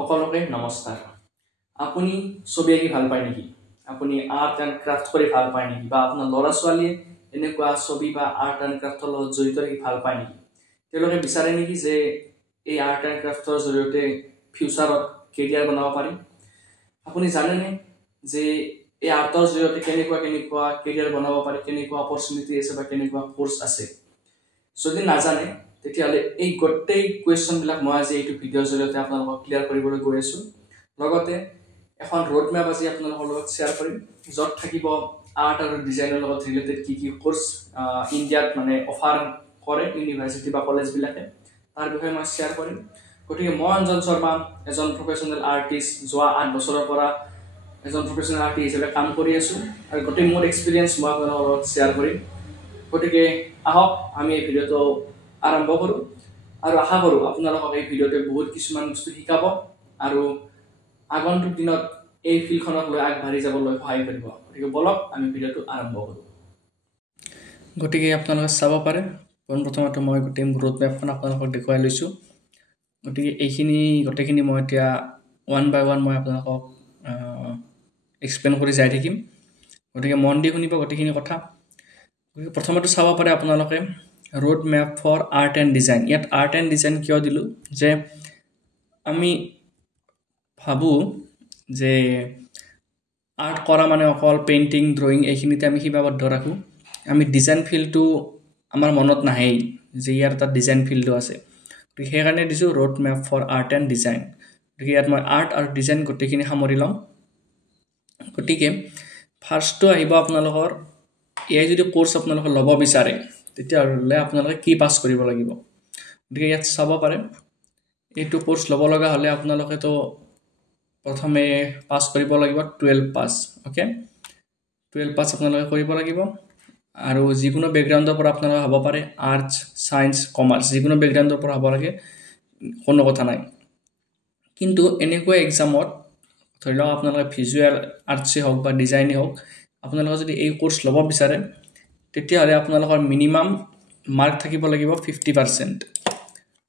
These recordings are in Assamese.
সকলোকে নমস্কাৰ। আপুনি ছবি আঁকি ভাল পায় নেকি? আপুনি আৰ্ট এণ্ড ক্ৰাফ্ট কৰি ভাল পায় নেকি? বা আপোনাৰ ল'ৰা ছোৱালীয়ে এনেকুৱা ছবি বা আৰ্ট এণ্ড ক্ৰাফ্টৰ লগত জড়িত থাকি ভাল পায় নেকি? তেওঁলোকে বিচাৰে নেকি যে এই আৰ্ট এণ্ড ক্ৰাফ্টৰ জৰিয়তে ফিউচাৰত কেৰিয়াৰ বনাব পাৰি? আপুনি জানেনে যে এই আৰ্টৰ জৰিয়তে কেনেকুৱা কেৰিয়াৰ বনাব পাৰি, কেনেকুৱা অপৰচুনিটি আছে বা কেনেকুৱা কোৰ্চ আছে? যদি নাজানে তেতিয়াহ'লে এই গোটেই কুৱেশ্যনবিলাক মই আজি এইটো ভিডিঅ'ৰ জৰিয়তে আপোনালোকক ক্লিয়াৰ কৰিবলৈ গৈ আছোঁ। লগতে এখন ৰোড মেপ আজি আপোনালোকৰ লগত শ্বেয়াৰ কৰিম, য'ত থাকিব আৰ্ট আৰু ডিজাইনৰ লগত ৰিলেটেড কি কোৰ্চ ইণ্ডিয়াত অফাৰ কৰে ইউনিভাৰ্চিটি বা কলেজবিলাকে, তাৰ বিষয়ে মই শ্বেয়াৰ কৰিম। গতিকে মই অঞ্জন শৰ্মা, এজন প্ৰফেশ্যনেল আৰ্টিষ্ট, যোৱা 8 বছৰৰ পৰা এজন প্ৰফেশ্যনেল আৰ্টিষ্ট হিচাপে কাম কৰি আছোঁ আৰু গোটেই মোৰ এক্সপিৰিয়েঞ্চ মই আপোনালোকৰ লগত শ্বেয়াৰ কৰিম। গতিকে আহক আমি এই ভিডিঅ'টো আৰম্ভ কৰোঁ আৰু আশা কৰোঁ আপোনালোকক এই ভিডিঅ'টোৱে বহুত কিছুমান বস্তু শিকাব আৰু আগন্তুক দিনত এই ফিল্ডখনক লৈ আগবাঢ়ি যাবলৈ সহায় কৰিব। গতিকে বলক আমি ভিডিঅ'টো আৰম্ভ কৰোঁ। গতিকে আপোনালোকে চাব পাৰে, পোনপ্ৰথমতে মই গোটেই ৰোড মেপখন আপোনালোকক দেখুৱাই লৈছোঁ। গতিকে গোটেইখিনি মই এতিয়া ওৱান বাই ওৱান মই আপোনালোকক এক্সপ্লেইন কৰি যাই থাকিম। গতিকে মন দি শুনিব গোটেইখিনি কথা। গতিকে প্ৰথমতে চাব পাৰে আপোনালোকে road map for art and design. ইয়াত আৰ্ট এণ্ড ডিজাইন কিয় দিলোঁ যে আমি ভাবোঁ যে আৰ্ট কৰা অকল পেইণ্টিং, ড্ৰয়িং এইখিনিতে আমি সীমাবদ্ধ ৰাখোঁ। আমি ডিজাইন ফিল্ডটো আমাৰ মনত নাহেই যে ইয়াৰ এটা ডিজাইন ফিল্ডো আছে। গতিকে সেইকাৰণে দিছোঁ road map for art and design. গতিকে ইয়াত মই আৰ্ট আৰু ডিজাইন গোটেইখিনি সামৰি ল'ম। গতিকে ফাৰ্ষ্টটো আহিব আপোনালোকৰ, এয়াই যদি কোৰ্চ আপোনালোকে ল'ব বিচাৰে তেতিয়াহ'লে আপোনালোকে কি পাছ কৰিব লাগিব। গতিকে ইয়াত চাব পাৰে, এইটো কোৰ্চ ল'ব লগা হ'লে আপোনালোকেতো প্ৰথমে পাছ কৰিব লাগিব 12 পাছ। অ'কে, 12 পাছ আপোনালোকে কৰিব লাগিব আৰু যিকোনো বেকগ্ৰাউণ্ডৰ পৰা আপোনালোকে হ'ব পাৰে, আৰ্টছ, ছায়েন্স, কমাৰ্চ, যিকোনো বেকগ্ৰাউণ্ডৰ পৰা হ'ব লাগে, কোনো কথা নাই। কিন্তু এনেকুৱা এক্সামত ধৰি লওক আপোনালোকে ভিজুৱেল আৰ্টছেই হওক বা ডিজাইনেই হওক, আপোনালোকে যদি এই কোৰ্চ ল'ব বিচাৰে তেতিয়াহ'লে আপোনালোকৰ মিনিমাম মাৰ্ক থাকিব লাগিব 50%।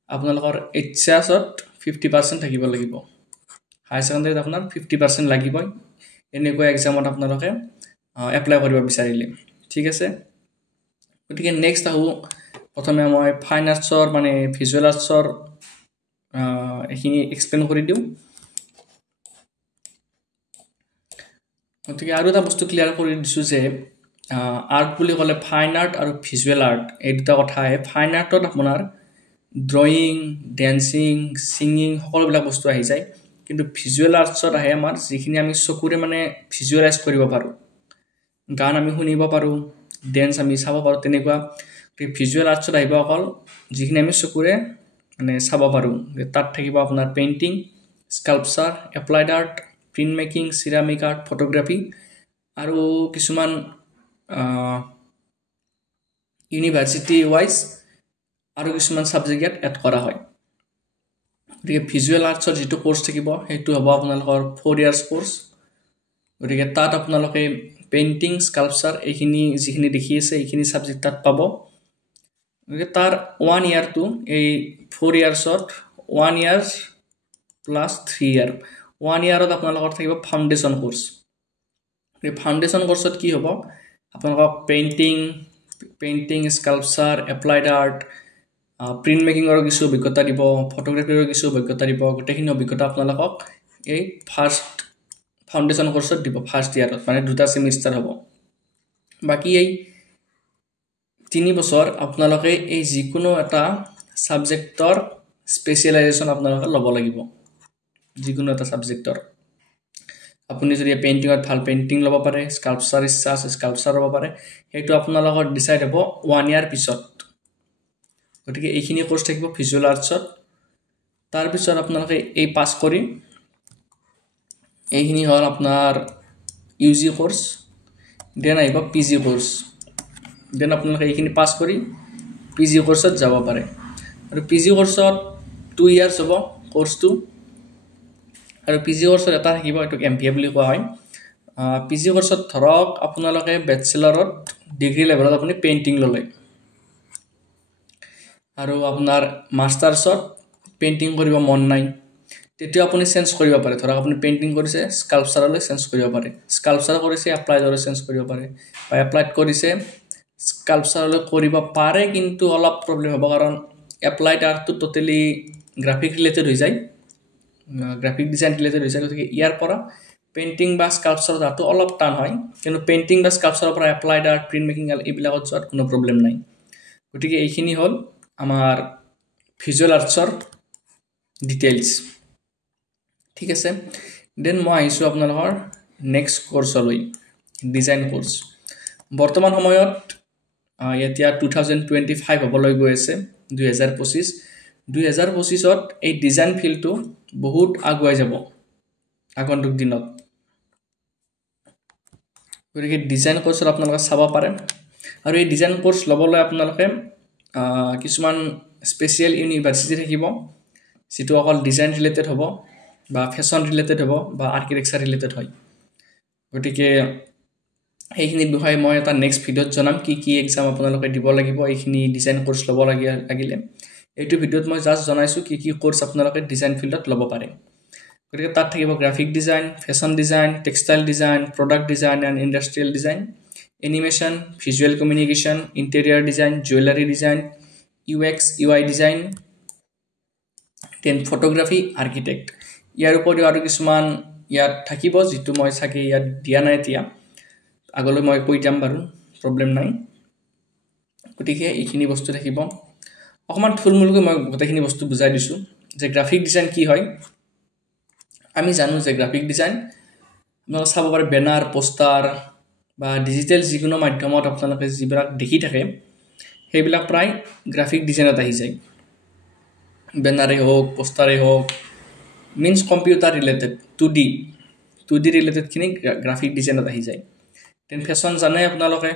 আপোনালোকৰ HSত 50% থাকিব লাগিব। হায়াৰ ছেকেণ্ডেৰীত আপোনাৰ 50% লাগিবই এনেকুৱা এক্সামত আপোনালোকে এপ্লাই কৰিব বিচাৰিলে। ঠিক আছে। গতিকে নেক্সট আহোঁ, প্ৰথমে মই ফাইন আৰ্টছৰ ভিজুৱেল আৰ্টছৰ এইখিনি এক্সপ্লেইন কৰি দিওঁ। গতিকে আৰু এটা বস্তু ক্লিয়াৰ কৰি দিছোঁ যে আৰ্ট বুলি ক'লে ফাইন আৰ্ট আৰু ভিজুৱেল আৰ্ট এই দুটা কথা আহে। ফাইন আৰ্টত আপোনাৰ ড্ৰয়িং, ডেন্সিং, ছিংগিং সকলোবিলাক বস্তু আহি যায়। কিন্তু ভিজুৱেল আৰ্টছত আহে আমাৰ যিখিনি আমি চকুৰে ভিজুৱেলাইজ কৰিব পাৰোঁ। গান আমি শুনিব পাৰোঁ, ডেন্স আমি চাব পাৰোঁ, তেনেকুৱা। ভিজুৱেল আৰ্টছত আহিব অকল যিখিনি আমি চকুৰে চাব পাৰোঁ। তাত থাকিব আপোনাৰ painting, sculpture, applied art, print making, ceramic art, photography আৰু কিছুমান ইউনিভাৰ্চিটি ৱাইজ আৰু কিছুমান ছাবজেক্ট ইয়াত এড কৰা হয়। গতিকে ভিজুৱেল আৰ্টছৰ যিটো কোৰ্চ থাকিব সেইটো হ'ব আপোনালোকৰ 4 years কোৰ্চ। গতিকে তাত আপোনালোকে পেইণ্টিং, স্কাল্পচাৰ এইখিনি যিখিনি দেখি আছে এইখিনি ছাবজেক্ট তাত পাব। গতিকে তাৰ 1 yearটো এই 4 yearsত 1 year প্লাছ 3 year, 1 yearত আপোনালোকৰ থাকিব ফাউণ্ডেশ্যন কোৰ্চ। এই ফাউণ্ডেশ্যন কোৰ্চত কি হ'ব, আপোনালোকক painting, sculpture, applied art, print মেকিঙৰ কিছু অভিজ্ঞতা দিব, ফটোগ্ৰাফীৰো কিছু অভিজ্ঞতা দিব। গোটেইখিনি অভিজ্ঞতা আপোনালোকক এই ফাৰ্ষ্ট ফাউণ্ডেশ্যন কোৰ্চত দিব, ফাৰ্ষ্ট ইয়াৰত 2টা ছেমিষ্টাৰ হ'ব। বাকী এই 3 বছৰ আপোনালোকে এই যিকোনো এটা ছাবজেক্টৰ স্পেচিয়েলাইজেশ্যন আপোনালোকে ল'ব লাগিব। যিকোনো এটা ছাবজেক্টৰ আপুনি যদি পেইণ্টিঙত ভাল পেইণ্টিং ল'ব পাৰে, স্কাল্পচাৰ ইচ্ছা আছে স্কাল্পচাৰ ল'ব পাৰে, সেইটো আপোনালোকৰ ডিচাইড হ'ব 1 year পিছত। গতিকে এইখিনি কোৰ্চ থাকিব ভিজুৱেল আৰ্টছত। তাৰপিছত আপোনালোকে এই পাছ কৰি এইখিনি হ'ল আপোনাৰ UG কোৰ্চ, দেন আহিব PG কোৰ্চ। দেন আপোনালোকে এইখিনি পাছ কৰি PG কোৰ্চত যাব পাৰে। আৰু PG কোৰ্চত 2 years হ'ব কোৰ্চটো। আৰু PG কোৰ্চত এটা থাকিব, এইটোক MPA বুলি কোৱা হয়। PG কোৰ্চত ধৰক আপোনালোকে বেচেলাৰত ডিগ্ৰী লেভেলত আপুনি পেইণ্টিং ল'লে আৰু আপোনাৰ মাষ্টাৰ্ছত পেইণ্টিং কৰিব মন নাই, তেতিয়া আপুনি চেঞ্জ কৰিব পাৰে ধৰক আপুনি পেইণ্টিং কৰিছে স্কাল্পচাৰলৈ চেঞ্জ কৰিব পাৰে স্কাল্পচাৰ কৰিছে এপ্লাইডলৈ চেঞ্জ কৰিব পাৰে বা এপ্লাইড কৰিছে স্কাল্পচাৰলৈ কৰিব পাৰে কিন্তু অলপ প্ৰব্লেম হ'ব কাৰণ এপ্লাইড আৰ্টটো টোটেলি গ্ৰাফিক ৰিলেটেড হৈ যায় গ্ৰাফিক ডিজাইন ৰিলেটেড হৈ যায় গতিকে ইয়াৰ পৰা পেইণ্টিং বা স্কাল্পচাৰ আৰ্টটো অলপ টান হয় কিন্তু পেইণ্টিং বা স্কাল্পচাৰৰ পৰা এপ্লাইড আৰ্ট প্ৰিণ্ট মেকিং এইবিলাকত যোৱাত কোনো প্ৰব্লেম নাই গতিকে এইখিনি হ'ল আমাৰ ভিজুৱেল আৰ্টছৰ ডিটেইলছ ঠিক আছে দেন মই আহিছোঁ আপোনালোকৰ নেক্সট কৰ্ছলৈ ডিজাইন কৰ্ছ বৰ্তমান সময়ত এতিয়া 2025 হ'বলৈ গৈ আছে 2025 এই ডিজাইন ফিল্ডটো বহুত আগুৱাই যাব আগন্তুক দিনত গতিকে ডিজাইন কৰ্ছত আপোনালোকে চাব পাৰে আৰু এই ডিজাইন কৰ্ছ ল'বলৈ আপোনালোকে কিছুমান স্পেচিয়েল ইউনিভাৰ্চিটি থাকিব যিটো অকল ডিজাইন ৰিলেটেড হ'ব বা ফেশ্বন ৰিলেটেড হ'ব বা আৰ্কিটেকচাৰ ৰিলেটেড হয় গতিকে এইখিনিৰ বিষয়ে মই এটা নেক্সট ভিডিঅ'ত জনাম কি এক্সাম আপোনালোকে দিব লাগিব এইখিনি ডিজাইন কৰ্ছ ল'ব লাগিলে এইটো ভিডিঅ'ত মই জাষ্ট জনাইছোঁ কি কৰ্ছ আপোনালোকে ডিজাইন ফিল্ডত ল'ব পাৰে গতিকে তাত থাকিব graphic design fashion design textile design product design and industrial design animation visual communication interior design jewellery design UX UI design then photography architect ইয়াৰ উপৰিও আৰু কিছুমান ইয়াত থাকিব যিটো মই চাগে ইয়াত দিয়া নাই এতিয়া আগলৈ মই কৈ যাম বাৰু প্ৰব্লেম নাই গতিকে এইখিনি বস্তু থাকিব অকণমান থুলমূলকৈ মই গোটেইখিনি বস্তু বুজাই দিছোঁ যে গ্ৰাফিক ডিজাইন কি হয় আমি জানো যে গ্ৰাফিক ডিজাইন আপোনালোকে চাব পাৰে বেনাৰ পোষ্টাৰ বা ডিজিটেল যিকোনো মাধ্যমত আপোনালোকে যিবিলাক দেখি থাকে সেইবিলাক প্ৰায় গ্ৰাফিক ডিজাইনত আহি যায় বেনাৰে হওক পোষ্টাৰে হওক মিনছ কম্পিউটাৰ ৰিলেটেড 2D ৰিলেটেডখিনি গ্ৰাফিক ডিজাইনত আহি যায় দেন ফেশ্বন জানে আপোনালোকে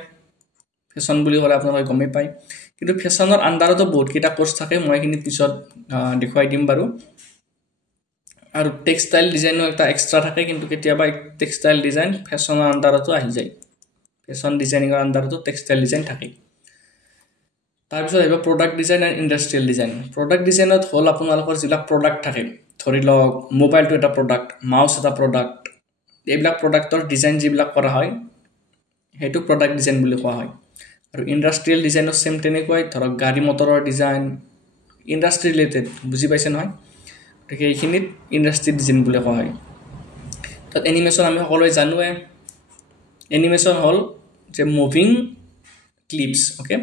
ফেশ্বন বুলি ক'লে আপোনালোকে গমেই পায় কিন্তু ফেশ্বনৰ আণ্ডাৰতো বহুতকেইটা কৰ্ছ থাকে মই এইখিনি পিছত দেখুৱাই দিম বাৰু আৰু টেক্সটাইল ডিজাইনো এটা এক্সট্ৰা থাকে কিন্তু কেতিয়াবা টেক্সটাইল ডিজাইন ফেশ্বনৰ আণ্ডাৰতো আহি যায় ফেশ্বন ডিজাইনিঙৰ আণ্ডাৰতো টেক্সটাইল ডিজাইন থাকে তাৰপিছত আহিব product design and industrial design product ডিজাইনত হ'ল আপোনালোকৰ যিবিলাক প্ৰডাক্ট থাকে ধৰি লওক মোবাইলটো এটা প্ৰডাক্ট মাউচ এটা প্ৰডাক্ট এইবিলাক প্ৰডাক্টৰ ডিজাইন যিবিলাক কৰা হয় সেইটো প্ৰডাক্ট ডিজাইন বুলি কোৱা হয় আৰু ইণ্ডাষ্ট্ৰিয়েল ডিজাইনৰ চেম তেনেকুৱাই ধৰক গাড়ী মটৰৰ ডিজাইন ইণ্ডাষ্ট্ৰি ৰিলেটেড বুজি পাইছে নহয় গতিকে এইখিনিত ইণ্ডাষ্ট্ৰি ডিজাইন বুলি কোৱা হয় তাত এনিমেশ্যন আমি সকলোৱে জানোৱে এনিমেশ্যন হ'ল যে moving clips okay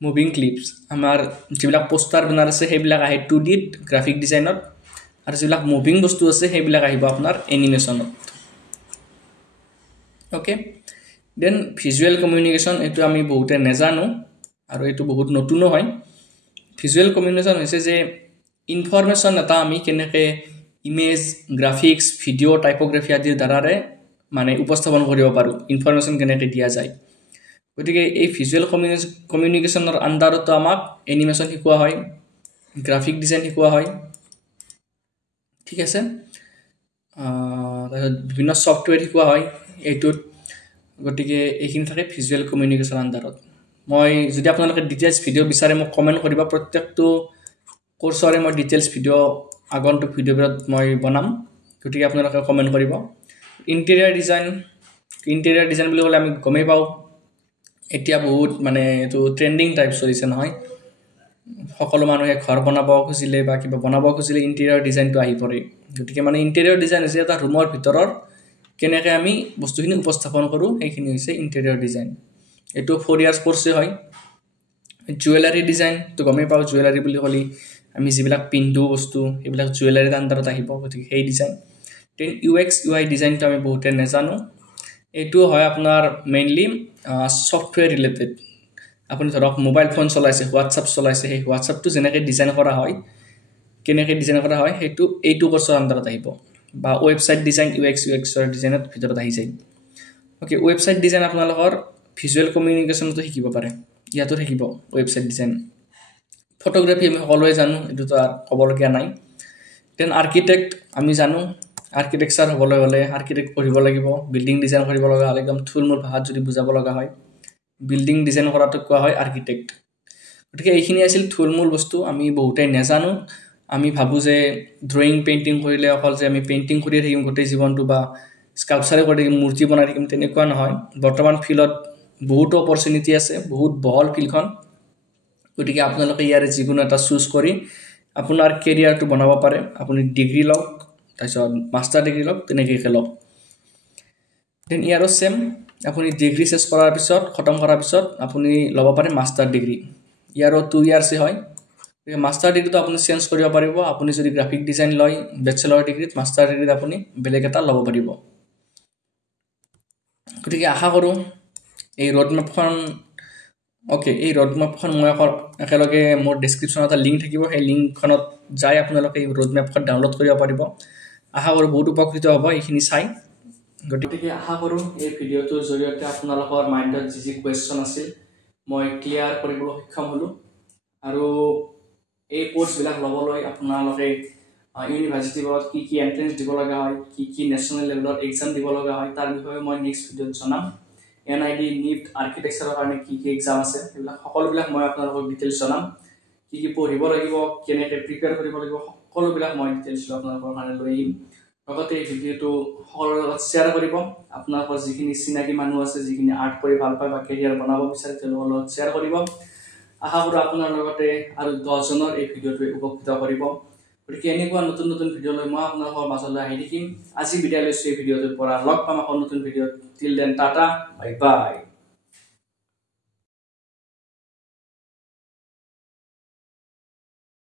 moving clips আমাৰ যিবিলাক পোষ্টাৰ বেনাৰ আছে সেইবিলাক আহে 2Dত গ্ৰাফিক ডিজাইনত আৰু যিবিলাক মুভিং বস্তু আছে সেইবিলাক আহিব আপোনাৰ এনিমেশ্যনত অ'কে দেন ভিজুৱেল কমিউনিকেশ্যন এইটো আমি বহুতে নাজানো আৰু এইটো বহুত নতুনো হয় ভিজুৱেল কমিউনিকেশ্যন হৈছে যে ইনফৰমেশ্যন এটা আমি কেনেকৈ ইমেজ গ্ৰাফিক্স ভিডিঅ' টাইপোগ্ৰাফি আদিৰ দ্বাৰাৰে মানে উপস্থাপন কৰিব পাৰোঁ ইনফৰমেশ্যন কেনেকৈ দিয়া যায় গতিকে এই ভিজুৱেল কমিউনিকেশ্যনৰ আণ্ডাৰতো আমাক এনিমেশ্যন শিকোৱা হয় গ্ৰাফিক ডিজাইন শিকোৱা হয় ঠিক আছে তাৰপিছত বিভিন্ন ছফ্টৱেৰ শিকোৱা হয় এইটোত গতিকে এইখিনি থাকে ভিজুৱেল কমিউনিকেশ্যন আণ্ডাৰত মই যদি আপোনালোকে ডিটেইলছ ভিডিঅ' বিচাৰে মোক কমেণ্ট কৰিব প্ৰত্যেকটো কৰ্ছৰে মই ডিটেইলছ ভিডিঅ' আগন্তুক ভিডিঅ'বোৰত মই বনাম গতিকে আপোনালোকে কমেণ্ট কৰিব ইণ্টেৰিয়াৰ ডিজাইন বুলি ক'লে আমি গমেই পাওঁ এতিয়া বহুত মানে এইটো ট্ৰেণ্ডিং টাইপ চলিছে নহয় সকলো মানুহে ঘৰ বনাব খুজিলে বা কিবা বনাব খুজিলে ইণ্টেৰিয়াৰ ডিজাইনটো আহি পৰে গতিকে মানে ইণ্টেৰিয়াৰ ডিজাইন হৈছে এটা ৰুমৰ ভিতৰৰ কেনেকৈ আমি বস্তুখিনি উপস্থাপন কৰোঁ সেইখিনি হৈছে ইণ্টেৰিয়াৰ ডিজাইন এইটো 4 ইয়াৰ্ছ কৰ্ছে হয় জুৱেলাৰী ডিজাইনটো গমেই পাওঁ জুৱেলাৰী বুলি ক'লে আমি যিবিলাক পিন্ধো বস্তু সেইবিলাক জুৱেলাৰীৰ আণ্ডাৰত আহিব গতিকে সেই ডিজাইন দেন UX UI ডিজাইনটো আমি বহুতে নাজানো এইটো হয় আপোনাৰ মেইনলি ছফ্টৱেৰ ৰিলেটেড আপুনি ধৰক মোবাইল ফোন চলাইছে হোৱাটছআপ চলাইছে সেই হোৱাটছআপটো যেনেকৈ ডিজাইন কৰা হয় কেনেকৈ ডিজাইন কৰা হয় সেইটো এইটো কৰ্ছৰ আণ্ডাৰত আহিব বা ৱেবছাইট ডিজাইন UX ডিজাইনত ভিতৰত আহি যায় অ'কে ৱেবছাইট ডিজাইন আপোনালোকৰ ভিজুৱেল কমিউনিকেশ্যনতো শিকিব পাৰে ইয়াতো থাকিব ৱেবছাইট ডিজাইন ফটোগ্ৰাফী আমি সকলোৱে জানো এইটোতো আৰু ক'বলগীয়া নাই দেন আৰ্কিটেক্ট আমি জানো আৰ্কিটেকচাৰ হ'বলৈ হ'লে আৰ্কিটেক্ট পঢ়িব লাগিব বিল্ডিং ডিজাইন কৰিব লগা হ'লে একদম থুলমূল ভাষাত যদি বুজাব লগা হয় বিল্ডিং ডিজাইন কৰাটোক কোৱা হয় আৰ্কিটেক্ট গতিকে এইখিনি আছিল থুলমূল বস্তু আমি বহুতেই নাজানো আমি ভাবোঁ যে ড্ৰয়িং পেইণ্টিং কৰিলে অকল যে আমি পেইণ্টিং কৰিয়ে থাকিম গোটেই জীৱনটো বা স্কাল্পচাৰে কৰি থাকিম মূৰ্তি বনাই থাকিম তেনেকুৱা নহয় বৰ্তমান ফিল্ডত বহুতো অপৰচুনিটি আছে বহুত বহল ফিল্ডখন গতিকে আপোনালোকে ইয়াৰে যিকোনো এটা চুজ কৰি আপোনাৰ কেৰিয়াৰটো বনাব পাৰে আপুনি ডিগ্ৰী লওক তাৰপিছত মাষ্টাৰ ডিগ্ৰী লওক তেনেকৈ লওক দেন ইয়াৰো সেম আপুনি ডিগ্ৰী শেষ কৰাৰ পিছত খতম কৰাৰ পিছত আপুনি ল'ব পাৰে মাষ্টাৰ ডিগ্ৰী ইয়াৰো 2 ইয়াৰ্ছ হয় মাষ্টাৰ ডিগ্ৰীটো আপুনি চেঞ্জ কৰিব পাৰিব আপুনি যদি গ্ৰাফিক ডিজাইন লয় বেচেলৰ ডিগ্ৰীত মাষ্টাৰ ডিগ্ৰীত আপুনি বেলেগ এটা ল'ব পাৰিব গতিকে আশা কৰোঁ এই ৰোডমেপখন এই ৰোডমেপখন মই একেলগে মোৰ ডেছক্ৰিপশ্যনত এটা লিংক থাকিব সেই লিংকখনত যাই আপোনালোকে এই ৰোডমেপখন ডাউনলোড কৰিব পাৰিব আশা কৰোঁ বহুত উপকৃত হ'ব এইখিনি চাই গতিকে আশা কৰোঁ এই ভিডিঅ'টোৰ জৰিয়তে আপোনালোকৰ মাইণ্ডত যি কুৱেশ্যন আছিল মই ক্লিয়াৰ কৰিবলৈ সক্ষম হ'লোঁ আৰু এই কোৰ্ছবিলাক ল'বলৈ আপোনালোকে ইউনিভাৰ্চিটিবোৰত কি এণ্ট্ৰেঞ্চ দিব লগা হয় কি নেশ্যনেল লেভেলত এক্সাম দিব লগা হয় তাৰ বিষয়ে মই নেক্সট ভিডিঅ'ত জনাম NID NIFT আৰ্কিটেক্সাৰৰ কাৰণে কি এক্সাম আছে সেইবিলাক সকলোবিলাক মই আপোনালোকক ডিটেইলছ জনাম কি পঢ়িব লাগিব কেনেকৈ প্ৰিপেয়াৰ কৰিব লাগিব সকলোবিলাক মই ডিটেইলছ আপোনালোকৰ কাৰণে লৈ আহিম লগতে এই ভিডিঅ'টো সকলোৰে লগত শ্বেয়াৰ কৰিব আপোনালোকৰ যিখিনি চিনাকি মানুহ আছে যিখিনি আৰ্ট কৰি ভাল পায় বা কেৰিয়াৰ বনাব বিচাৰে তেওঁলোকৰ লগত শ্বেয়াৰ কৰিব আশা কৰোঁ আপোনাৰ লগতে আৰু 10 জনৰ এই ভিডিঅ'টোৱে উপকৃত কৰিব গতিকে এনেকুৱা নতুন নতুন ভিডিঅ' লৈ মই আপোনালোকৰ মাজলৈ আহি থাকিম আজি বিদায় লৈছোঁ এই ভিডিঅ'টোৰ পৰা লগ পাম আকৌ নতুন ভিডিঅ'ত till then tata bye bye